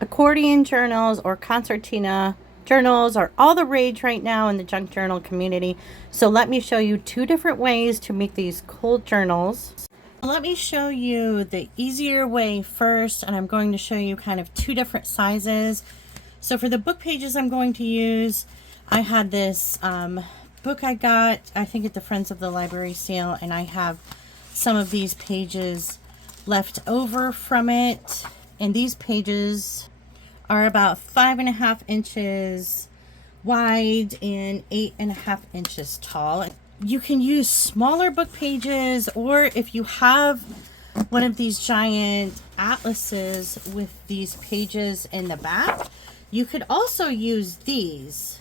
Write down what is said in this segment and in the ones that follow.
Accordion journals or concertina journals are all the rage right now in the junk journal community. So let me show you two different ways to make these cool journals. Let me show you the easier way first, and I'm going to show you kind of two different sizes. So for the book pages I'm going to use, I had this book I got, I think at the Friends of the Library sale, and I have some of these pages left over from it. And these pages are about 5.5 inches wide and 8.5 inches tall. You can use smaller book pages, or if you have one of these giant atlases with these pages in the back, you could also use these.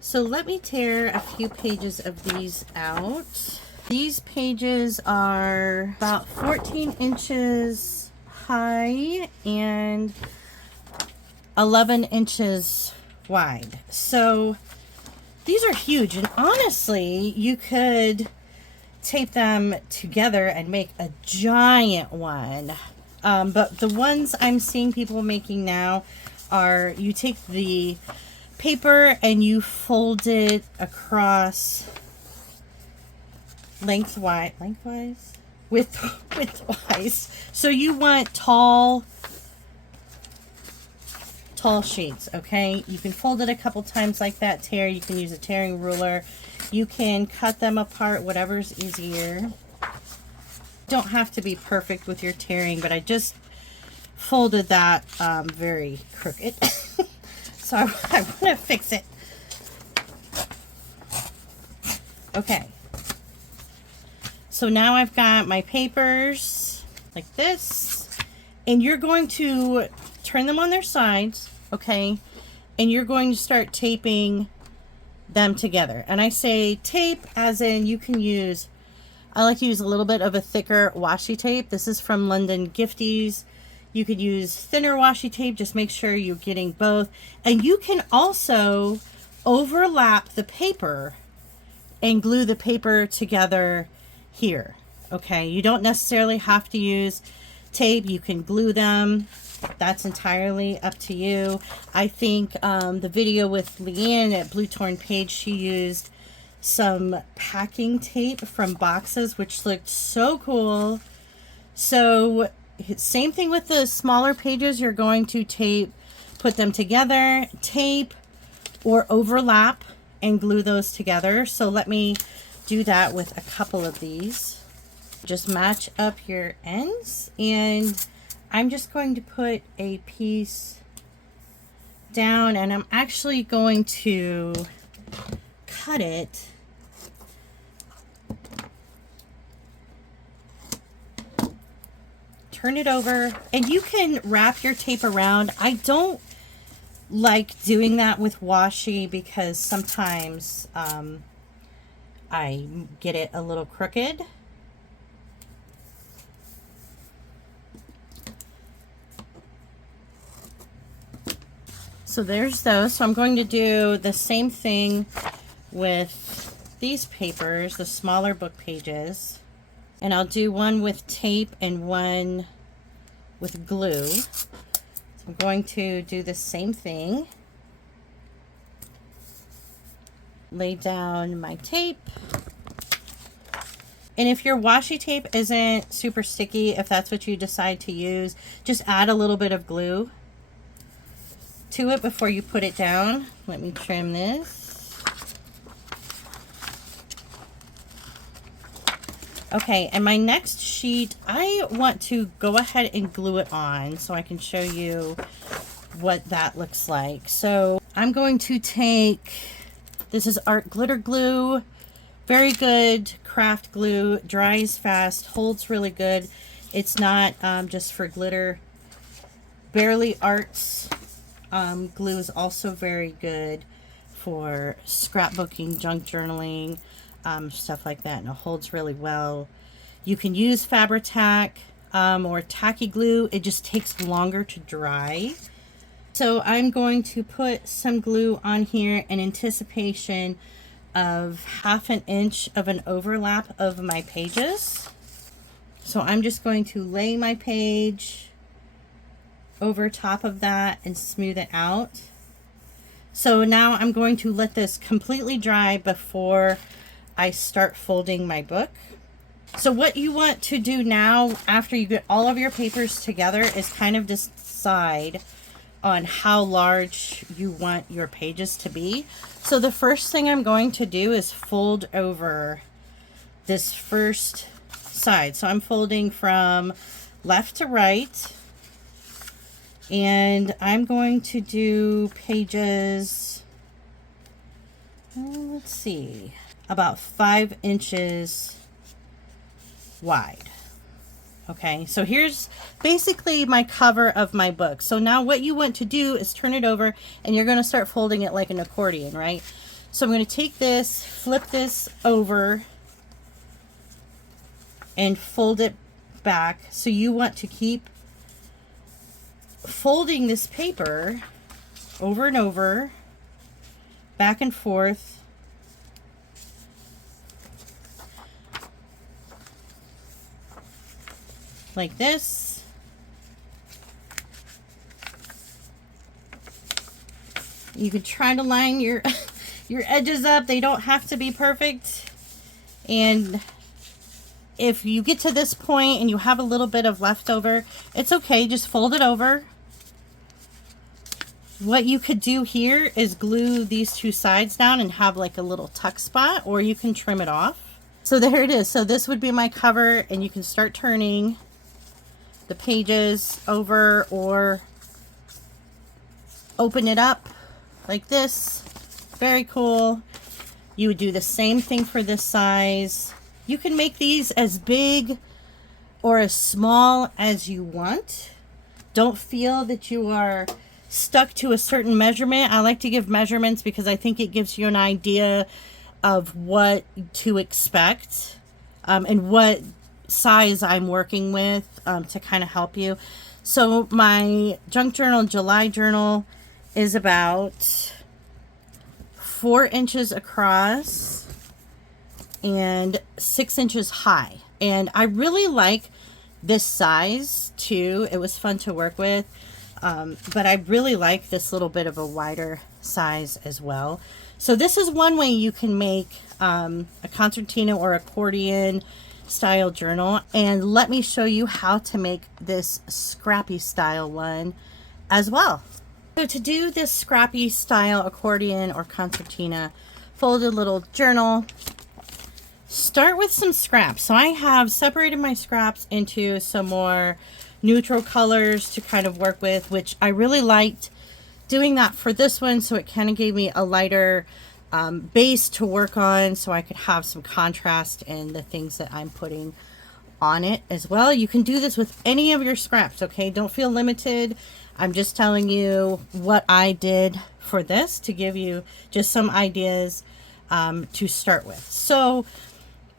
So let me tear a few pages of these out. These pages are about 14 inches high and 11 inches wide. So these are huge, and honestly, you could tape them together and make a giant one. But the ones I'm seeing people making now are, you take the paper and you fold it across widthwise. So you want tall sheets, okay? You can fold it a couple times like that, tear. You can use a tearing ruler. You can cut them apart, whatever's easier. Don't have to be perfect with your tearing, but I just folded that very crooked. So I want to fix it. Okay. So now I've got my papers like this, and you're going to turn them on their sides, okay? And you're going to start taping them together. And I say tape as in you can use, I like to use a little bit of a thicker washi tape. This is from London Gifties. You could use thinner washi tape, just make sure you're getting both. And you can also overlap the paper and glue the paper together here, okay? You don't necessarily have to use tape. You can glue them. That's entirely up to you. I think the video with Leanne at Blue Torn Page, she used some packing tape from boxes, which looked so cool. So same thing with the smaller pages. You're going to tape, put them together, tape or overlap and glue those together. So let me do that with a couple of these. Just match up your ends, and I'm just going to put a piece down, and I'm actually going to cut it turn it over, and you can wrap your tape around. I don't like doing that with washi because sometimes I get it a little crooked. So there's those. So I'm going to do the same thing with these papers, the smaller book pages. And I'll do one with tape and one with glue. So I'm going to do the same thing. Lay down my tape. And if your washi tape isn't super sticky, if that's what you decide to use, just add a little bit of glue to it before you put it down. Let me trim this. Okay, and my next sheet, I want to go ahead and glue it on so I can show you what that looks like. So I'm going to take, this is Art Glitter Glue, very good craft glue, dries fast, holds really good. It's not just for glitter. Barely Arts glue is also very good for scrapbooking, junk journaling, stuff like that, and it holds really well. You can use Fabri-Tac or tacky glue. It just takes longer to dry. So I'm going to put some glue on here in anticipation of 1/2 inch of an overlap of my pages. So I'm just going to lay my page over top of that and smooth it out. So now I'm going to let this completely dry before I start folding my book. So what you want to do now, after you get all of your papers together, is kind of decide on how large you want your pages to be. So the first thing I'm going to do is fold over this first side. So I'm folding from left to right, and I'm going to do pages, let's see, about 5 inches wide. Okay, so here's basically my cover of my book. So now what you want to do is turn it over, and you're going to start folding it like an accordion, right? So I'm going to take this, flip this over, and fold it back. So you want to keep folding this paper over and over, back and forth, like this. You could try to line your your edges up. They don't have to be perfect. And if you get to this point and you have a little bit of leftover, it's okay, just fold it over. What you could do here is glue these two sides down and have like a little tuck spot, or you can trim it off. So there it is. So this would be my cover, and you can start turning the pages over or open it up like this. Very cool. You would do the same thing for this size. You can make these as big or as small as you want. Don't feel that you are stuck to a certain measurement. I like to give measurements because I think it gives you an idea of what to expect, and what size I'm working with, to kind of help you. So my junk journal July journal is about 4 inches across and 6 inches high, and I really like this size too. It was fun to work with, but I really like this little bit of a wider size as well. So this is one way you can make a concertina or accordion style journal, and let me show you how to make this scrappy style one as well. So to do this scrappy style accordion or concertina folded little journal, start with some scraps. So I have separated my scraps into some more neutral colors to kind of work with, which I really liked doing that for this one. So it kind of gave me a lighter base to work on, so I could have some contrast in the things that I'm putting on it as well. You can do this with any of your scraps, okay? Don't feel limited. I'm just telling you what I did for this to give you just some ideas to start with. So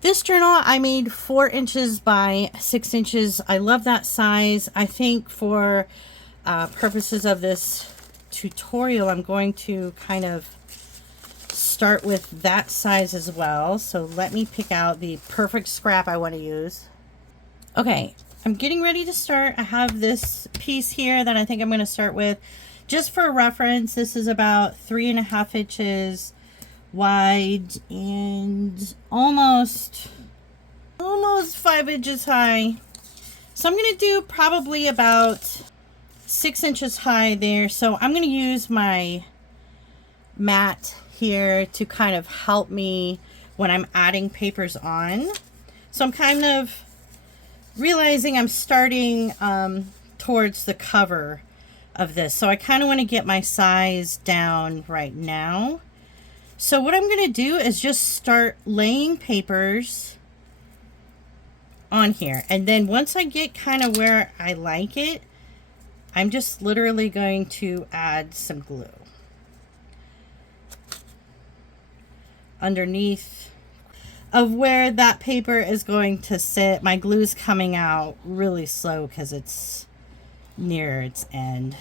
this journal I made 4 inches by 6 inches. I love that size. I think for purposes of this tutorial, I'm going to kind of start with that size as well. So let me pick out the perfect scrap I want to use. Okay, I'm getting ready to start. I have this piece here that I think I'm going to start with. Just for reference, this is about 3.5 inches wide and almost 5 inches high. So I'm going to do probably about 6 inches high there. So I'm going to use my mat here to kind of help me when I'm adding papers on. So I'm kind of realizing I'm starting towards the cover of this. So I kind of want to get my size down right now. So what I'm going to do is just start laying papers on here. And then once I get kind of where I like it, I'm just literally going to add some glue underneath of where that paper is going to sit. My glue's coming out really slow because it's near its end.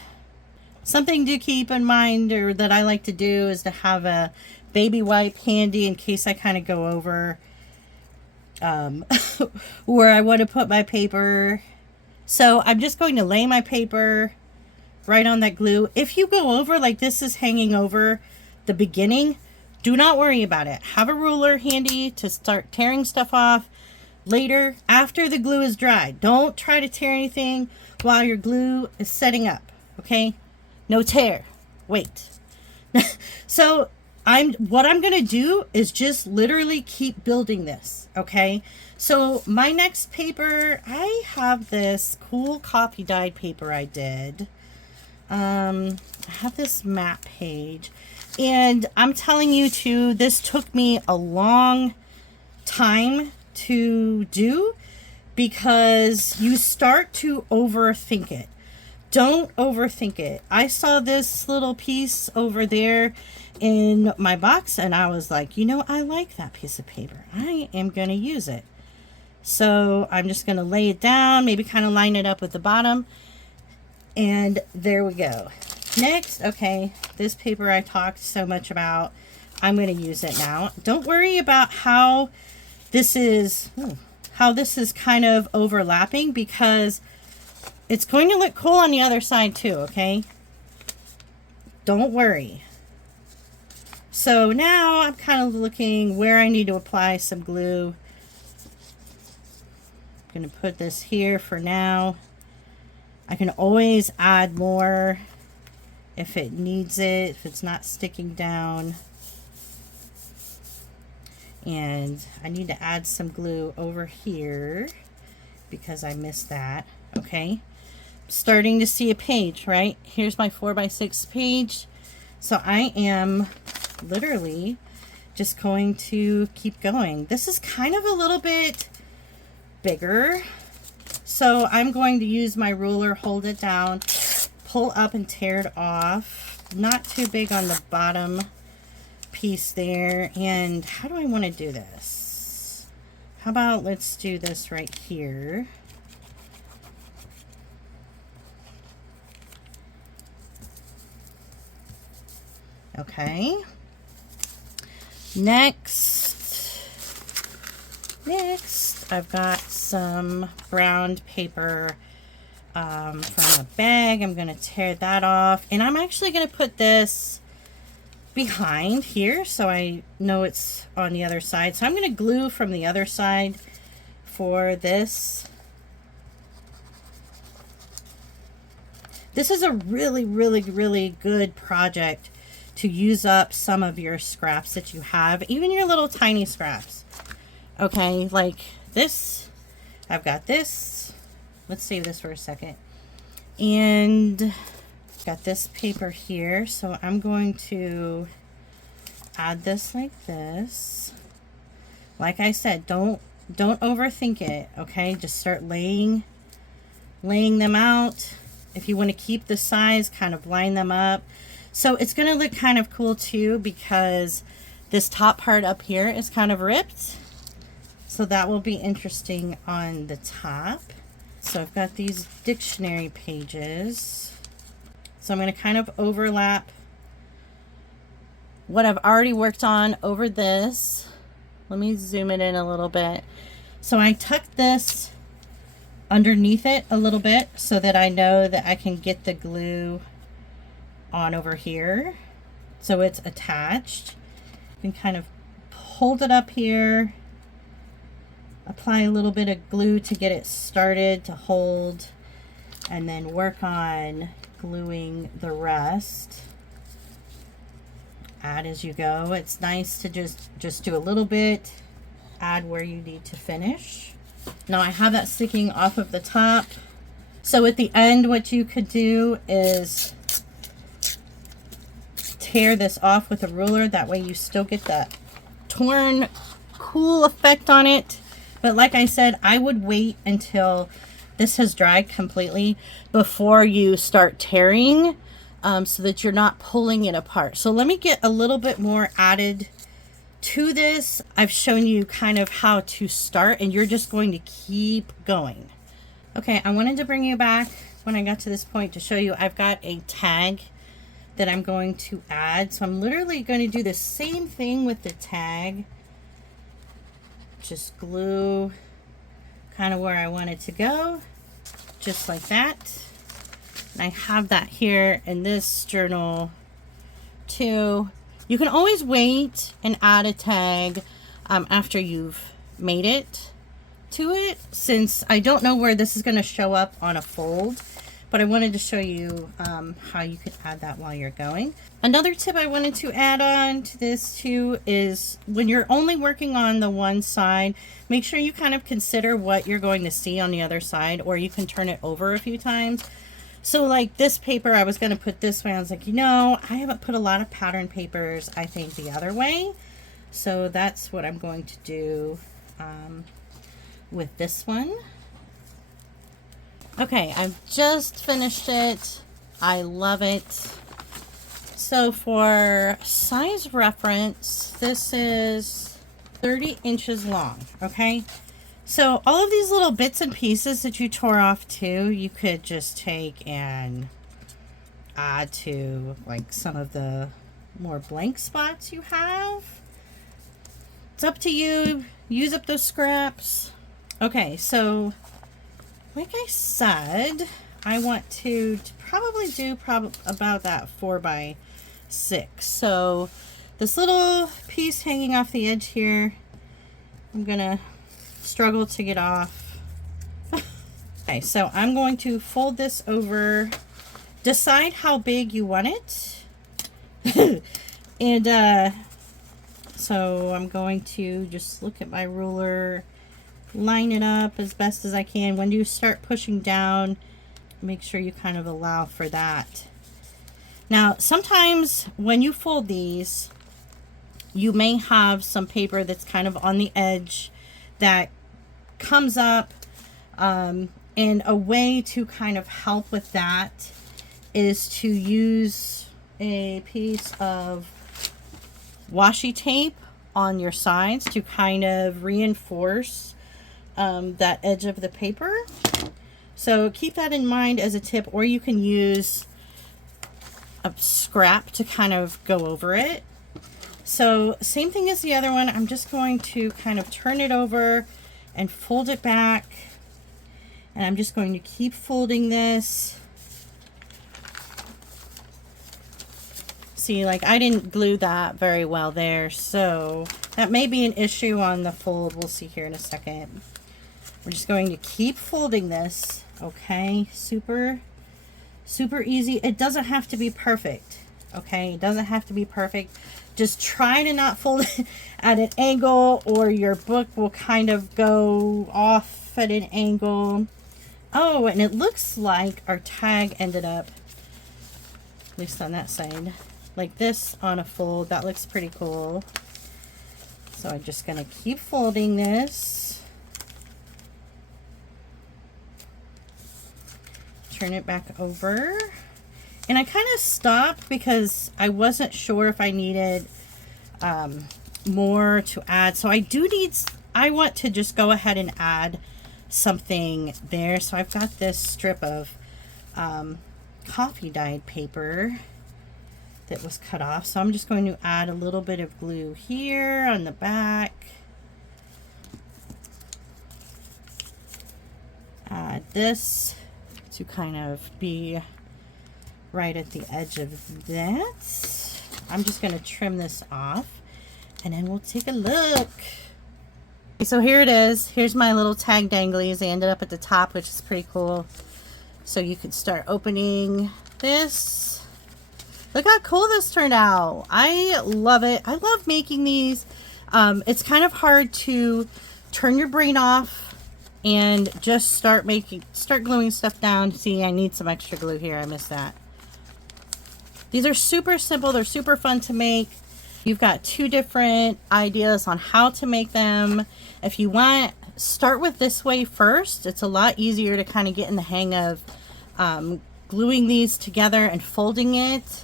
Something to keep in mind, or that I like to do, is to have a baby wipe handy in case I kind of go over where I want to put my paper. So I'm just going to lay my paper right on that glue. If you go over, like this is hanging over the beginning, do not worry about it. Have a ruler handy to start tearing stuff off later after the glue is dry. Don't try to tear anything while your glue is setting up, okay? No tear. Wait. So what I'm gonna do is just literally keep building this, okay? So my next paper, I have this cool coffee dyed paper I did. I have this map page, and I'm telling you too, this took me a long time to do because you start to overthink it. Don't overthink it. I saw this little piece over there in my box and I was like, you know, I like that piece of paper. I am going to use it. So I'm just going to lay it down, maybe kind of line it up with the bottom. And there we go. Next, okay, this paper I talked so much about, I'm going to use it now. Don't worry about how this is kind of overlapping because it's going to look cool on the other side too, okay? Don't worry. So now I'm kind of looking where I need to apply some glue. I'm going to put this here for now. I can always add more if it needs it, if it's not sticking down. And I need to add some glue over here because I missed that. Okay, starting to see a page, right? Here's my 4x6 page. So I am literally just going to keep going. This is kind of a little bit bigger. So I'm going to use my ruler, hold it down, pull up and tear it off. Not too big on the bottom piece there. And how do I want to do this? How about let's do this right here. Okay. Next, I've got some brown paper from a bag. I'm going to tear that off. And I'm actually going to put this behind here so I know it's on the other side. So I'm going to glue from the other side for this. This is a really, really, really good project to use up some of your scraps that you have, even your little tiny scraps. Okay, like this, I've got this. Let's save this for a second. And got this paper here, so I'm going to add this like this. Like I said, don't overthink it, okay? Just start laying them out. If you want to keep the size, kind of line them up. So it's going to look kind of cool too because this top part up here is kind of ripped. So that will be interesting on the top. So I've got these dictionary pages. So I'm going to kind of overlap what I've already worked on over this. Let me zoom it in a little bit. So I tucked this underneath it a little bit so that I know that I can get the glue on over here. So it's attached. You can kind of hold it up here. Apply a little bit of glue to get it started to hold, and then work on gluing the rest. Add as you go. It's nice to just do a little bit, add where you need to finish. Now I have that sticking off of the top. So at the end, what you could do is tear this off with a ruler. That way you still get that torn, cool effect on it. But like I said, I would wait until this has dried completely before you start tearing, so that you're not pulling it apart. So let me get a little bit more added to this. I've shown you kind of how to start, and you're just going to keep going. Okay, I wanted to bring you back when I got to this point to show you I've got a tag that I'm going to add. So I'm literally going to do the same thing with the tag. Just glue kind of where I want it to go, just like that. And I have that here in this journal too. You can always wait and add a tag after you've made it to it, since I don't know where this is going to show up on a fold, but I wanted to show you how you could add that while you're going. Another tip I wanted to add on to this too is when you're only working on the one side, make sure you kind of consider what you're going to see on the other side, or you can turn it over a few times. So like this paper, I was going to put this way. I was like, you know, I haven't put a lot of pattern papers, I think, the other way. So that's what I'm going to do with this one. Okay, I've just finished it. I love it. So for size reference, this is 30 inches long, okay? So all of these little bits and pieces that you tore off too, you could just take and add to like some of the more blank spots you have. It's up to you. Use up those scraps. Okay, so like I said, I want to probably do about that 4x6. So this little piece hanging off the edge here, I'm gonna struggle to get off. Okay, so I'm going to fold this over. Decide how big you want it. And so I'm going to just look at my ruler, line it up as best as I can. When you start pushing down, make sure you kind of allow for that. Now, sometimes when you fold these, you may have some paper that's kind of on the edge that comes up, and a way to kind of help with that is to use a piece of washi tape on your sides to kind of reinforce that edge of the paper. So keep that in mind as a tip, or you can use a scrap to kind of go over it. So same thing as the other one. I'm just going to kind of turn it over and fold it back, and I'm just going to keep folding this. See, like I didn't glue that very well there, so that may be an issue on the fold. We'll see here in a second. We're just going to keep folding this, okay? Super easy. It doesn't have to be perfect, okay? It doesn't have to be perfect. Just try to not fold it at an angle, or your book will kind of go off at an angle. Oh, and it looks like our tag ended up, at least on that side, like this on a fold. That looks pretty cool. So I'm just going to keep folding this. Turn it back over. And I kind of stopped because I wasn't sure if I needed more to add. So I want to just go ahead and add something there. So I've got this strip of coffee dyed paper that was cut off. So I'm just going to add a little bit of glue here on the back. Add this to kind of be right at the edge of that. I'm just going to trim this off, and then we'll take a look. So here it is. Here's my little tag danglies. They ended up at the top, which is pretty cool. So you can start opening this. Look how cool this turned out. I love it. I love making these. It's kind of hard to turn your brain off and just start gluing stuff down. See, I need some extra glue here. I missed that. These are super simple. They're super fun to make. You've got two different ideas on how to make them. If you want, start with this way first. It's a lot easier to kind of get in the hang of gluing these together and folding it,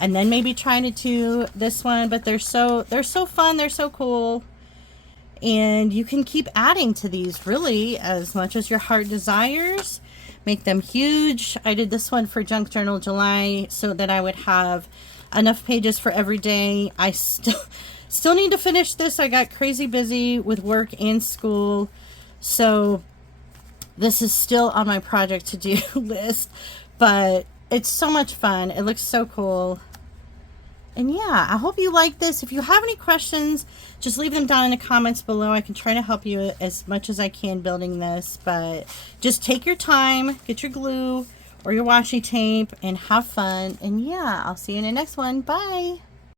and then maybe trying to do this one. But they're so fun. They're so cool. And you can keep adding to these really as much as your heart desires. Make them huge. I did this one for Junk Journal July so that I would have enough pages for every day. I still need to finish this. I got crazy busy with work and school, so this is still on my project to do list. but it's so much fun. It looks so cool. And yeah, I hope you like this. If you have any questions, just leave them down in the comments below. I can try to help you as much as I can building this, but just take your time, get your glue or your washi tape, and have fun. And yeah, I'll see you in the next one. Bye.